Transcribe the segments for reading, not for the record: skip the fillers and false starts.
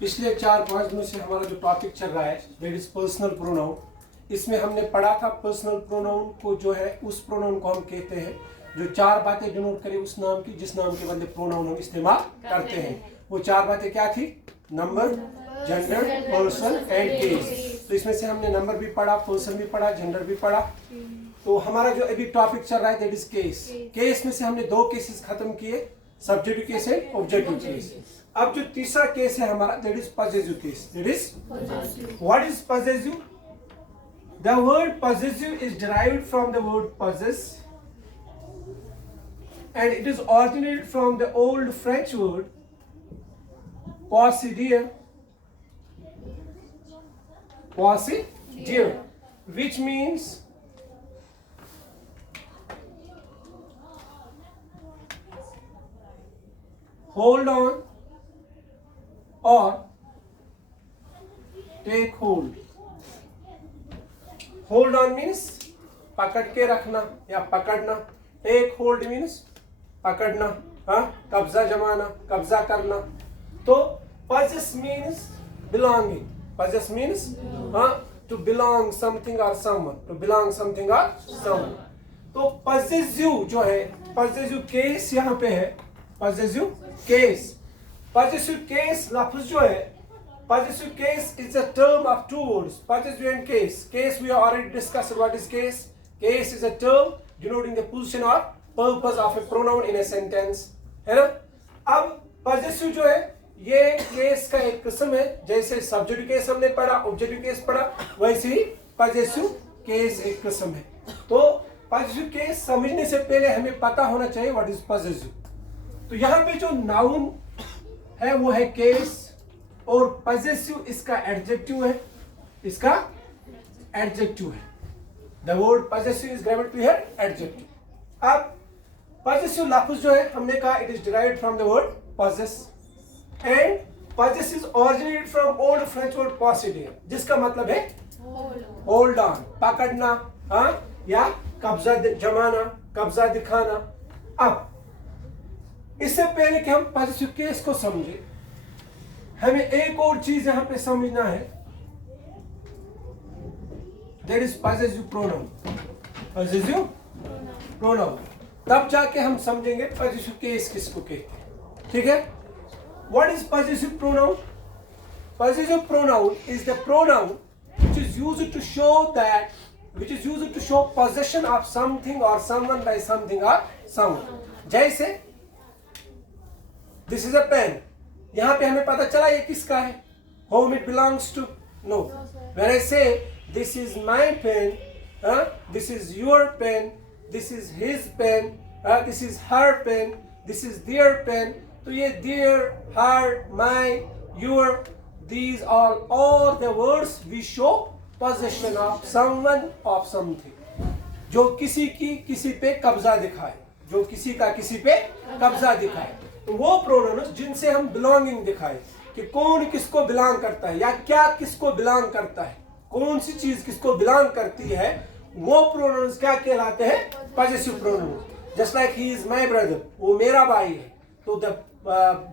पिछले 4-5 दिनों से हमारा जो टॉपिक चल रहा है दैट इज पर्सनल प्रोनाउन। इसमें हमने पढ़ा था पर्सनल प्रोनाउन को जो है उस प्रोनाउन को हम कहते हैं जो 4 बातें डिनोट करे उस नाम की जिस नाम के बदले प्रोनाउन हम इस्तेमाल करते हैं। वो 4 बातें क्या थी? Number, gender, person and case. तो इसमें से हमने नंबर भी पढ़ा, पर्सन भी पढ़ा, जेंडर भी पढ़ा। तो हमारा जो अभी टॉपिक चल रहा है दैट इज केस। केस में से हमने 2 केसेस खत्म किए, subjective case and objective case. अब जो तीसरा केस है हमारा that is possessive case. That is what is possessive? The word possessive is derived from the word possess and it is originated from the old French word posséder, which means hold on or take hold. Hold on means पकड़ के रखना या पकड़ना। Take hold means पकड़ना, हाँ, कब्जा जमाना, कब्जा करना। तो possess means belonging. Possess means हाँ, to belong something or someone. To belong something or someone. तो possessive जो है, possessive case यहाँ पे है। possessive case. possessive case लफ्ज जो है, possessive case is a term of 2 words. possessive and case. Case we have already discussed. What is case? Case is a term denoting the position or purpose of a pronoun in a sentence, है ना। अब possessive जो है ये case का एक किस्म है। जैसे सब्जेक्टिव केस हमने पढ़ा, ऑब्जेक्टिव केस पढ़ा, वैसे ही possessive केस एक किस्म है। तो possessive केस समझने से पहले हमें पता होना चाहिए व्हाट इज possessive। तो यहाँ पे जो नाउन है वो है केस और possessive इसका एडजेक्टिव है, इसका एडजेक्टिव है। The word possessive is grammar to here adjective. अब possessive लफ्ज जो है हमने कहा it is derived from the word possess and possess is originated from old French word posséder जिसका मतलब है hold on, पकड़ना, हाँ, या कब्जा जमाना, कब्जा दिखाना। अब इससे पहले कि हम possessive केस को समझे हमें एक और चीज यहाँ पे समझना है, that is possessive pronoun. possessive pronoun तब जाके हम समझेंगे possessive case किसको कहते हैं, ठीक है। What is possessive pronoun? Possessive pronoun is the pronoun which is used to show possession of something or someone by something or someone. जैसे this is a pen, यहाँ पे हमें पता चला ये किसका है, whom it belongs to? No. When I say this is my pen, this is your pen, this is his pen, this is her pen, this is their pen. तो ये their, her, my, your, these are all the words we show possession of someone of something. जो किसी की किसी पे कब्जा दिखाए, जो किसी का किसी पे कब्जा दिखाए, तो वो प्रोनाउंस जिनसे हम बिलोंगिंग दिखाए कि कौन किसको बिलोंग करता है या क्या किसको बिलोंग करता है, कौन सी चीज किसको बिलोंग करती है, वो प्रोनाउंस क्या कहलाते हैं? Possessive pronouns. Just like he is my brother, वो मेरा भाई है, तो the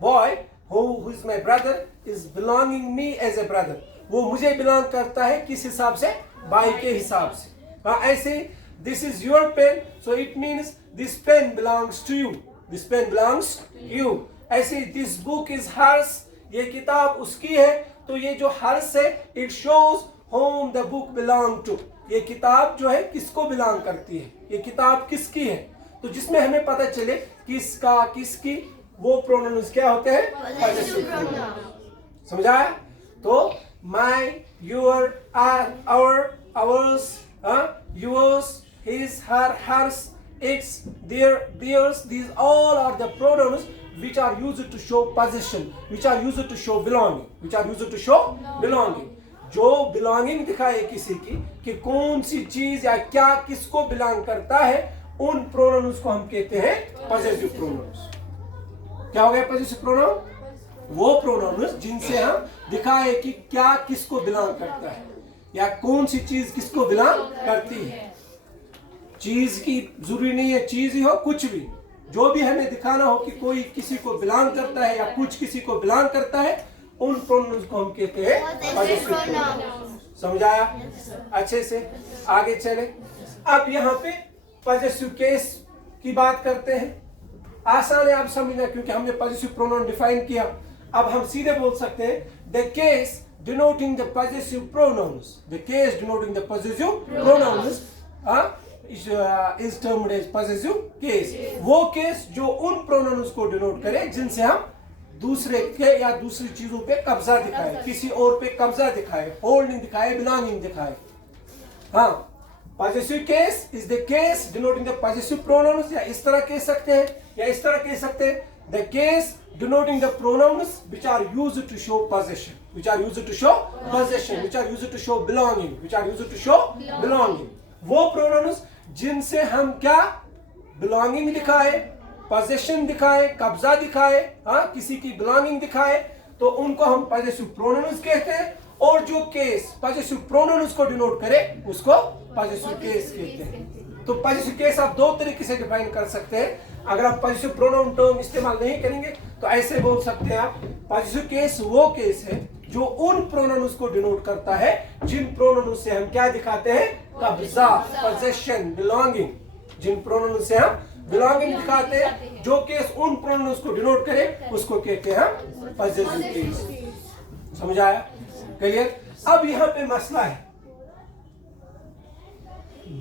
boy who is my brother is belonging me as a brother, वो मुझे बिलोंग करता है किस हिसाब से? भाई के हिसाब से। हाँ, ऐसे this is your pen, so it means this pen belongs to you, this pen belongs to you. ऐसे दिस बुक इज हर्स, ये किताब उसकी है, तो ये जो हर्स है it shows whom the book belong to, ये किताब जो है किसको बिलोंग करती है, ये किताब किसकी है। तो जिसमें हमें पता चले किसका किसकी, वो प्रोनाउंस क्या होते हैं? Possessive pronouns. समझ आया? तो my, your, our, ours, yours, his, her, hers, its, their, theirs, these all are the pronouns which are used to show possession, which are used to show belonging, which are used to show belonging. जो belonging दिखाए किसी की कि कौन सी चीज या क्या किसको बिलोंग करता है, उन प्रोनाउंस को हम कहते हैं पॉसेसिव प्रोनाउंस। क्या हो गया पॉसेसिव प्रोनाउन? वो प्रोनाउंस जिनसे हम दिखाए कि क्या किसको बिलोंग करता है या कौन सी चीज किसको बिलोंग करती है। चीज की जरूरी नहीं है चीज ही हो, कुछ भी जो भी हमें दिखाना हो कि कोई किसी को बिलोंग करता है या कुछ किसी को बिलोंग करता है, उन प्रोनाउंस को हम कहते हैं पॉजेसिव प्रोनाउंस। समझाया अच्छे से? आगे चले। अब यहाँ पे पॉजेसिव केस की बात करते हैं। आसान है आप समझना, क्योंकि हमने पॉजेसिव प्रोनाउन डिफाइन किया। अब हम सीधे बोल सकते हैं the case denoting the possessive pronouns, the case denoting the possessive pronouns is termed as possessive case. वो केस जो उन प्रोनाउंस को डिनोट करे जिनसे हम दूसरे के या दूसरी चीजों पे कब्जा दिखाए, किसी और पे कब्जा दिखाए, होल्डिंग दिखाए, बिलोंगिंग दिखाए। हाँ, possessive case is the case denoting the possessive pronouns, या इस तरह कह सकते हैं या इस तरह कह सकते हैं the case denoting the pronouns which are used to show possession, which are used to show possession, which are used to show belonging, which are used to show belonging। वो pronouns जिनसे हम क्या belonging दिखाए, possession दिखाए, कब्जा दिखाए, हाँ किसी की belonging दिखाए, तो उनको हम possessive pronouns कहते हैं। और जो केस possessive pronouns को डिनोट करे उसको possessive case कहते हैं। तो possessive case आप दो तरीके से डिफाइन कर सकते हैं। अगर आप पॉजेसिव प्रोनाउन टर्म इस्तेमाल नहीं करेंगे तो ऐसे बोल सकते हैं आप, पॉजेसिव केस वो केस है जो उन प्रोनाउंस को डिनोट करता है जिन प्रोनाउंस से हम क्या दिखाते हैं, कब्जा, पोजेशन, बिलोंगिंग। जिन प्रोनाउंस से हम बिलोंगिंग दिखाते हैं, जो केस उन प्रोनाउंस को डिनोट करे उसको कहते हैं हम पॉजेसिव केस। समझ आया? क्लियर? अब यहां पे मसला है,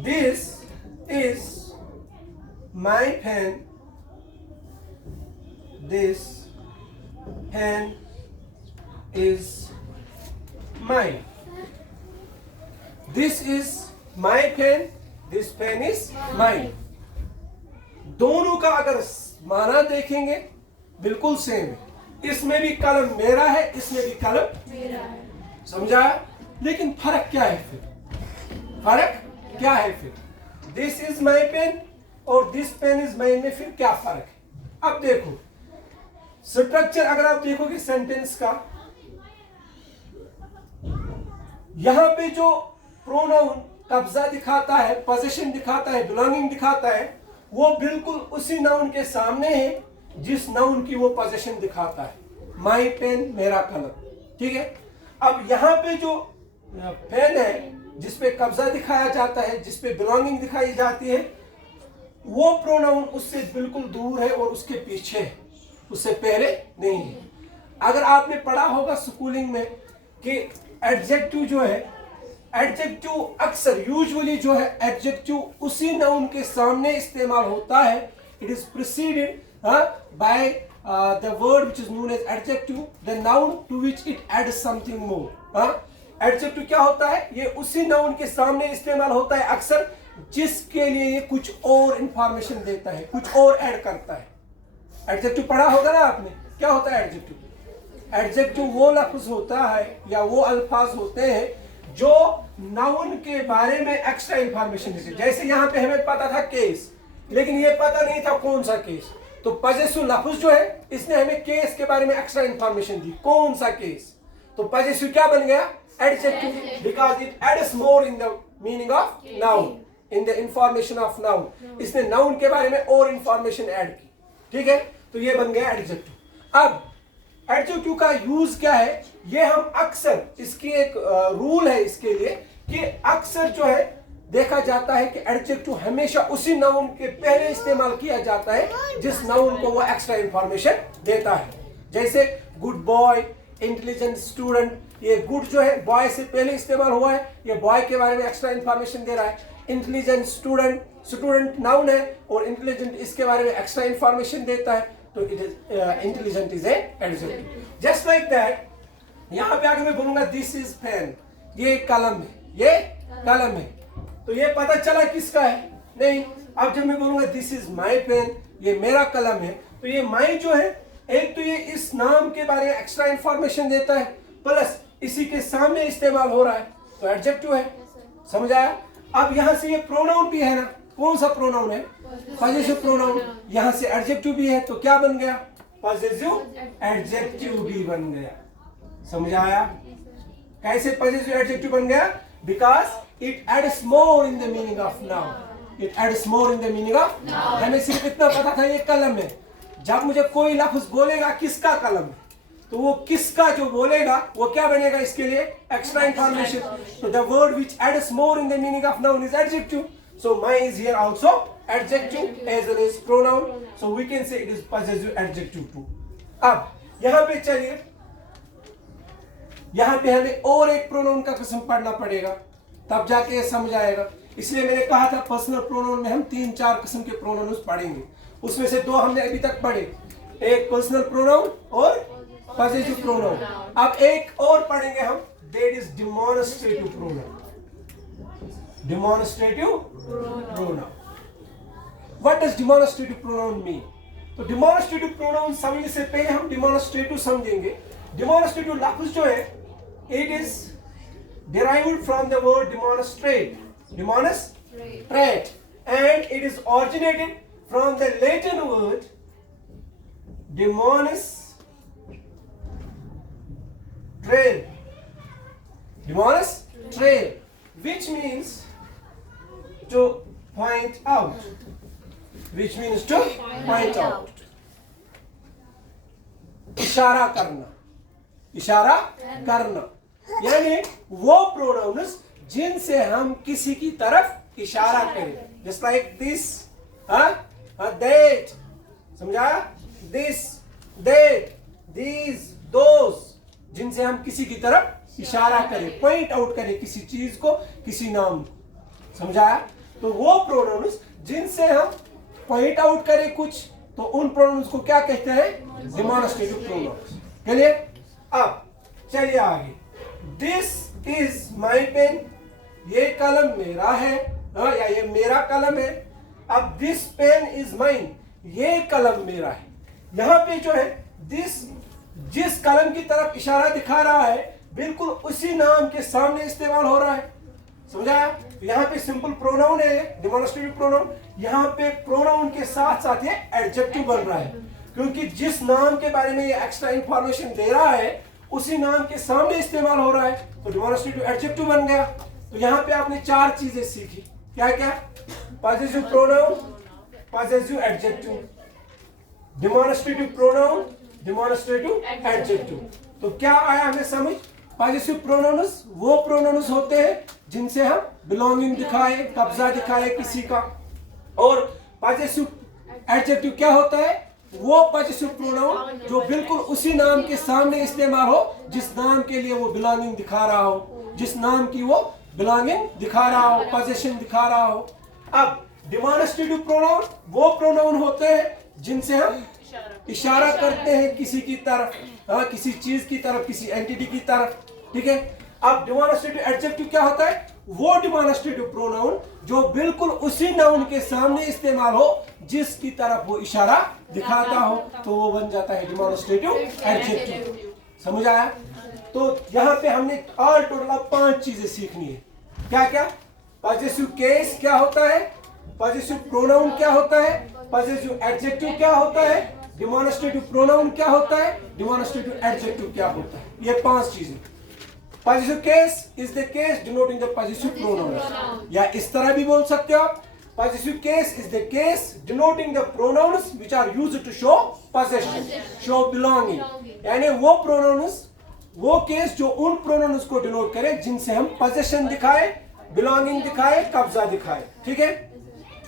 this is my pen, this pen is mine, this is my pen, this pen is mine। दोनों का अगर माना देखेंगे बिल्कुल सेम है। इसमें भी कलम मेरा है, इसमें भी कलम मेरा है। समझा? लेकिन फर्क क्या है फिर? फर्क क्या है फिर? दिस इज माई पेन और दिस पेन इज माइन में फिर क्या फर्क है? अब देखो स्ट्रक्चर, अगर आप देखोगे सेंटेंस का, यहां पे जो प्रोनाउन कब्जा दिखाता है, पोजीशन दिखाता है, बिलोंगिंग दिखाता है, वो बिल्कुल उसी नाउन के सामने है जिस नाउन की वो पोजीशन दिखाता है। माई पेन, मेरा कलम। ठीक है? अब यहां पे जो पेन है जिसपे कब्जा दिखाया जाता है, जिसपे बिलोंगिंग दिखाई जाती है, वो प्रोनाउन उससे बिल्कुल दूर है और उसके पीछे है, उससे पहले नहीं है। अगर आपने पढ़ा होगा स्कूलिंग में कि एडजेक्टिव जो है, एडजेक्टिव अक्सर यूजुअली जो है एडजेक्टिव उसी नाउन के सामने इस्तेमाल होता है। It is preceded by the word which is known as adjective, the noun to which it adds something more. Adjective क्या होता है? ये उसी नाउन के सामने इस्तेमाल होता है अक्सर जिसके लिए ये कुछ और इंफॉर्मेशन देता है, कुछ और ऐड करता है। एडजेक्टिव पढ़ा होगा ना आपने, क्या होता है एडजेक्टिव? एडजेक्टिव वो लफ्ज होता है या वो अल्फाज होते हैं जो नाउन के बारे में एक्स्ट्रा इंफॉर्मेशन देते हैं। जैसे यहाँ पे हमें पता था केस, लेकिन ये पता नहीं था कौन सा केस, तो पॉजेसिव लफ्ज जो है इसने हमें केस के बारे में एक्स्ट्रा इंफॉर्मेशन दी। कौन सा केस? तो पॉजेसिव क्या बन गया? Adjective, because it adds more in the meaning of noun, in the information of noun. इसने नाउन के बारे में और इंफॉर्मेशन ऐड की। ठीक है? तो ये बन गया एडजेक्टिव। अब एडजेक्टिव का यूज क्या है? ये हम अक्सर, इसकी एक रूल है इसके लिए कि अक्सर जो है देखा जाता है कि एडजेक्टिव हमेशा उसी नाउन के पहले इस्तेमाल किया जाता है जिस नाउन को वो एक्स्ट्रा इंफॉर्मेशन देता है। जैसे गुड बॉय, इंटेलिजेंट स्टूडेंट, ये गुड जो है बॉय से पहले इस्तेमाल हुआ है, ये बॉय के बारे में एक्स्ट्रा इंफॉर्मेशन दे रहा है। इंटेलिजेंट स्टूडेंट, स्टूडेंट नाउन है और इंटेलिजेंट इसके बारे में एक्स्ट्रा इंफॉर्मेशन देता है, तो it is intelligent is adjective. Just like that, यहां पे आगे मैं बोलूंगा दिस इज पेन, ये कलम है, ये कलम है, तो ये पता चला किसका है? नहीं। अब जब मैं बोलूंगा दिस इज माई पेन, ये मेरा कलम है, तो ये माई जो है, एक तो ये इस नाम के बारे में एक्स्ट्रा इंफॉर्मेशन देता है, प्लस इसी के सामने इस्तेमाल हो रहा है, तो एडजेक्टिव है। समझ आया? अब यहां से ये प्रोनाउन भी है ना, कौन सा प्रोनाउन है? Possessive pronoun. यहां से एडजेक्टिव भी है, तो क्या बन गया? पॉजेसिव एडजेक्टिव भी बन गया। समझ आया? कैसे पॉजेसिव एडजेक्टिव बन गया? Because it adds more in the meaning of noun, it adds more in the meaning of noun. हमें सिर्फ इतना पता था ये कलम है, जब मुझे कोई लफ्ज बोलेगा किसका कलम है, तो वो किसका जो बोलेगा वो क्या बनेगा इसके लिए एक्स्ट्रा इंफॉर्मेशन. तो the word which adds more in the meaning of noun is adjective. So my is here also adjective as well as pronoun. So we can say it is possessive adjective too. अब यहाँ पे चलिए, यहाँ पे हमें और एक pronoun का किस्म पढ़ना पड़ेगा, तब जाके ये समझ आएगा. इसलिए मैंने कहा था पर्सनल प्रोनाउन में हम 3-4 किस्म के प्रोनाउन पढ़ेंगे. उसमें से 2 हमने अभी तक पढ़े, एक पर्सनल प्रोनाउन और पॉसेसिव प्रोनाउन. अब एक और पढ़ेंगे हम, that is demonstrative pronoun. Demonstrative pronoun. What does demonstrative pronoun mean? तो डेमोन्स्ट्रेटिव प्रोनाउन समझने से पहले हम डेमोन्स्ट्रेटिव समझेंगे. डेमोन्स्ट्रेटिव लफ्ज जो है, it is derived from the word demonstrate. Demonstrate. And it is originated from the Latin word demonstrare. Demonstrare, which means to point out. Which means to point out. इशारा करना. इशारा करना यानी वो प्रोनाउंस जिनसे हम किसी की तरफ इशारा करें. जस्ट लाइक दिस, दैट, समझा? दिस, दैट, दीज, दोस, जिनसे हम किसी की तरफ इशारा करें, पॉइंट आउट करें किसी चीज को, किसी नाम. समझाया? तो वो प्रोनाउंस जिनसे हम पॉइंट आउट करें कुछ, तो उन प्रोनाउंस को क्या कहते हैं? Demonstrative pronouns. चलिए अब चलिए आगे. दिस इज माई पेन, ये कलम मेरा है, या ये मेरा कलम है. अब दिस पेन इज माइन, ये कलम मेरा है. यहां पे जो है दिस, जिस कलम की तरफ इशारा दिखा रहा है, बिल्कुल उसी नाम के सामने इस्तेमाल हो रहा है. समझाया? तो यहाँ पे सिंपल प्रोनाउन है, डेमोन्स्ट्रेटिव प्रोनाउन. यहाँ पे प्रोनाउन के साथ साथ ये एडजेक्टिव बन रहा है, क्योंकि जिस नाम के बारे में ये एक्स्ट्रा इंफॉर्मेशन दे रहा है उसी नाम के सामने इस्तेमाल हो रहा है, तो डेमोन्स्ट्रेटिव एडजेक्टिव बन गया. तो यहाँ पे आपने 4 चीजें सीखी. क्या क्या? Possessive pronoun, possessive adjective, demonstrative pronoun, demonstrative adjective. तो क्या आया हमें समझ? पॉसेसिव प्रोनाउंस वो प्रोनाउंस होते हैं जिनसे हम बिलोंगिंग दिखाए, कब्जा दिखाए किसी का. और पॉसेसिव एडजेक्टिव क्या होता है? वो पॉसेसिव प्रोनाउन जो बिल्कुल उसी नाम के सामने इस्तेमाल हो जिस नाम के लिए वो बिलोंगिंग दिखा रहा हो, जिस नाम की वो बिलोंगिंग दिखा रहा हो, पोजीशन दिखा रहा हो. अब डेमोन्स्ट्रेटिव प्रोनाउन वो प्रोनाउन होते हैं जिनसे हम इशारा करते हैं किसी की तरफ, किसी चीज की तरफ, किसी एंटिटी की तरफ. ठीक है? अब डेमोन्स्ट्रेटिव एडजेक्टिव क्या होता है? वो डेमोन्स्ट्रेटिव प्रोनाउन जो बिल्कुल उसी नाउन के सामने इस्तेमाल हो जिसकी तरफ वो इशारा दिखाता हो, तो वो बन जाता है डेमोन्स्ट्रेटिव एडजेक्टिव. समझ आया? तो यहाँ पे हमने ऑल टोटल 5 चीजें सीखनी है. क्या क्या? पॉसेसिव केस क्या होता है, पॉसेसिव प्रोनाउन क्या होता है, पॉसेसिव एडजेक्टिव क्या होता है, डेमोन्स्ट्रेटिव प्रोनाउन क्या होता है, डेमोन्स्ट्रेटिव एडजेक्टिव क्या होता है. ये 5 चीजें. Possessive case is the case denoting the possessive pronoun, या इस तरह भी बोल सकते हो आप. Possessive case is the case denoting the pronouns which are used to show possession, show belonging. यानी वो प्रोनाउंस, वो केस जो उन प्रोनाउंस को डिनोट करे जिनसे हम पोजेशन दिखाए, बिलोंगिंग दिखाए, कब्जा दिखाए. ठीक है?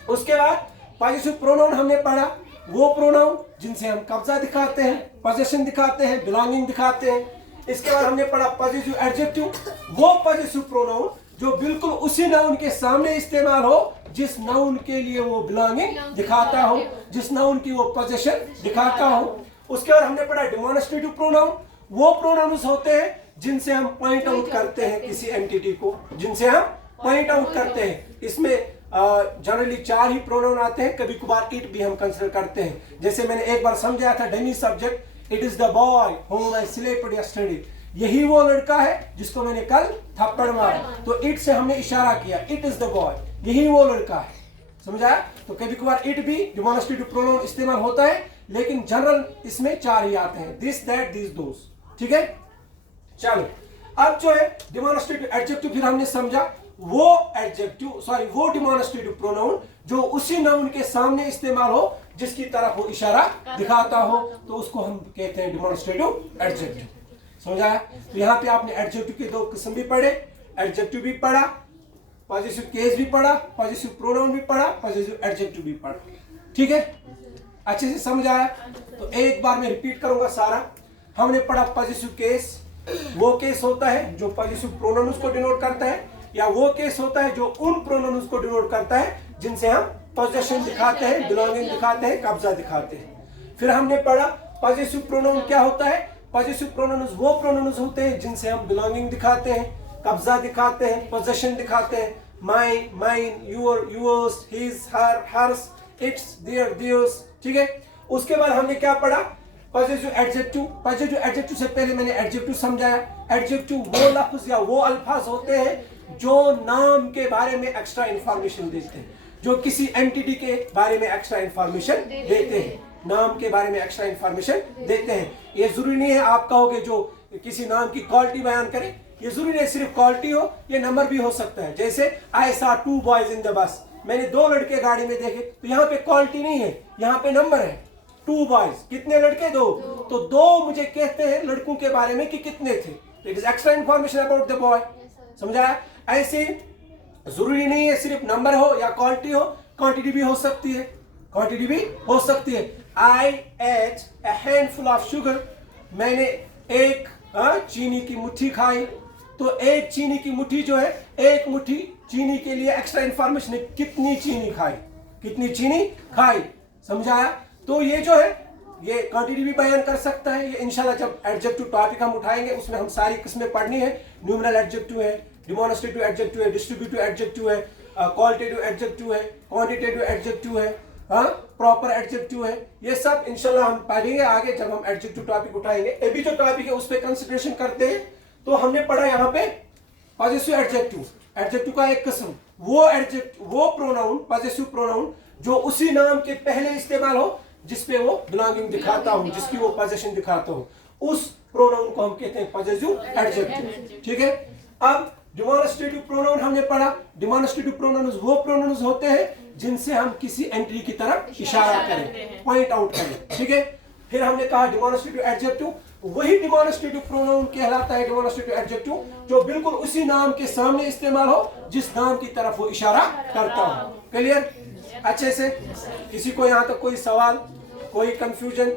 उसके बाद पॉसेसिव प्रोनाउन हमने पढ़ा, वो प्रोनाउन जिनसे हम कब्जा दिखाते हैं, पोजेशन दिखाते हैं, बिलोंगिंग दिखाते हैं. इसके बाद हमने पढ़ा पॉसेसिव एडजेक्टिव, वो पॉसेसिव प्रोनाउन जो बिल्कुल उसी नाउन के सामने इस्तेमाल हो जिस नाउन के लिए वो बिलोंगिंग दिखाता हो, जिस नाउन की वो पोजेशन दिखाता हो. उसके बाद हमने पढ़ा डेमोन्स्ट्रेटिव प्रोनाउन, वो प्रोनाउंस होते हैं जिनसे हम पॉइंट आउट करते हैं किसी एंटिटी को, जिनसे हम पॉइंट आउट करते हैं. इसमें जनरली 4 ही प्रोनाउन आते हैं, कभी कभार इट भी हम कंसीडर करते हैं. जैसे मैंने एक बार समझाया था dummy subject, it is the boy whom I slept yesterday. यही वो लड़का है जिसको मैंने कल थप्पड़ मारा, तो इट से हमने इशारा किया, इट इज द बॉय, यही वो लड़का है. समझा? तो कभी कभार इट भी डेमोन्स्ट्रेटिव प्रोनाउन इस्तेमाल होता है, लेकिन जनरल इसमें 4 ही आते हैं, दिस, दैट, दिस, दोस. ठीक है? चलो अब जो है डेमोन्स्ट्रेटिव एडजेक्टिव फिर हमने समझा, वो एडजेक्टिव वो डिमॉन्स्ट्रेटिव प्रोनाउन जो उसी नाउन के सामने इस्तेमाल हो जिसकी तरफ वो इशारा दिखाता हो, तो उसको हम कहते हैं डिमॉन्स्ट्रेटिव एडजेक्टिव। समझा? तो यहाँ पे आपने एडजेक्टिव के दो किस्म भी पढ़े, एडजेक्टिव भी पढ़ा, पॉजिटिव केस भी पढ़ा, पॉजिटिव प्रोनाउन भी पढ़ा, पॉजिटिव एडजेक्टिव भी पढ़ा। ठीक है, अच्छे से समझ आया? तो एक बार मैं रिपीट करूंगा सारा। हमने पढ़ा पॉजिटिव केस, वो केस होता है जो पॉजिटिव प्रोनाउंस को डिनोट करता है, या वो केस होता है जो उन प्रोनाउंस को डिनोट करता है जिनसे हम पोजेशन दिखाते हैं, बिलोंगिंग दिखाते हैं, कब्जा दिखाते हैं। फिर हमने पढ़ा पॉजिटिव प्रोनाउन क्या होता है। पॉजिटिव प्रोनाउंस वो प्रोनाउंस होते हैं जिनसे हम बिलोंगिंग दिखाते हैं, कब्जा दिखाते हैं, पोजेशन दिखाते हैं। Mine, mine, your, yours, his, her, hers, its, their, theirs. ठीक है, उसके बाद हमने क्या पढ़ा? Positive adjective. पॉजिटिव एडजेक्टिव से पहले मैंने एडजेक्टिव समझाया। एडजेक्टिव वो लफ्ज या वो अल्फाज होते हैं जो नाम के बारे में एक्स्ट्रा इंफॉर्मेशन देते हैं, जो किसी एंटिटी के बारे में एक्स्ट्रा इंफॉर्मेशन देते हैं, नाम के बारे में एक्स्ट्रा इंफॉर्मेशन देते हैं। ये जरूरी नहीं है आप कहोगे जो किसी नाम की क्वालिटी बयान करे, ये जरूरी नहीं सिर्फ क्वालिटी हो, ये नंबर भी हो सकता है। जैसे आई सा 2 बॉयज इन द बस, मैंने 2 लड़के गाड़ी में देखे, तो यहाँ पे क्वालिटी नहीं है, यहाँ पे नंबर है। 2 बॉयज, कितने लड़के? 2। तो 2 मुझे कहते हैं लड़कों के बारे में कि कितने थे। It is extra information about the boy. समझा? ऐसे जरूरी नहीं है सिर्फ नंबर हो या क्वालिटी हो, क्वांटिटी भी हो सकती है, क्वांटिटी भी हो सकती है। I ate a handful of sugar, मैंने एक चीनी की मुट्ठी खाई। तो एक चीनी की मुट्ठी जो है, एक मुट्ठी चीनी के लिए एक्स्ट्रा इंफॉर्मेशन है, कितनी चीनी खाई, कितनी चीनी खाई। समझाया? तो ये जो है ये क्वांटिटी भी बयान कर सकता है। ये इंशाल्लाह जब एडजेक्टिव टॉपिक हम उठाएंगे उसमें हम सारी किस्में पढ़नी है। न्यूमरल एडजेक्टिव है, डिमॉन्स्ट्रेटिव एडजेक्टिव है, डिस्ट्रीब्यूटिव एडजेक्टिव है, क्वालिटेटिव एडजेक्टिव है, क्वांटिटेटिव एडजेक्टिव है, प्रॉपर एडजेक्टिव है। ये सब इंशाल्लाह हम पढ़ेंगे आगे जब हम एडजेक्टिव टॉपिक उठाएंगे। अभी जो टॉपिक है उस पर कंसिडरेशन करते हैं। तो हमने पढ़ा यहाँ पे पॉजिटिव एडजेक्टिव। एडजेक्टिव का एक किस्म वो प्रोनाउन, पॉजिटिव प्रोनाउन जो उसी नाम के पहले इस्तेमाल हो जिसपे वो बिलोंगिंग दिखाता हो, जिसकी वो पोजीशन दिखाता हो, उस प्रोनाउन को हम कहते हैं पॉजिटिव एडजेक्टिव। ठीक है, अब डिमॉन्स्ट्रेटिव प्रोनाउन हमने पढ़ा। डिमॉन्स्ट्रेटिव प्रोनाउन वो प्रोनाउन होते हैं जिनसे हम किसी एंटिटी की तरफ इशारा करें, पॉइंट आउट करें। ठीक है, फिर हमने कहा डिमॉन्स्ट्रेटिव एडजेक्टिव वही डिमॉन्स्ट्रेटिव प्रोनाउन कहलाता है, डिमॉन्स्ट्रेटिव एडजेक्टिव जो बिल्कुल उसी नाम के सामने इस्तेमाल हो जिस नाम की तरफ वो इशारा करता हो। क्लियर? अच्छे से? किसी को यहाँ तक कोई सवाल, कोई कंफ्यूजन?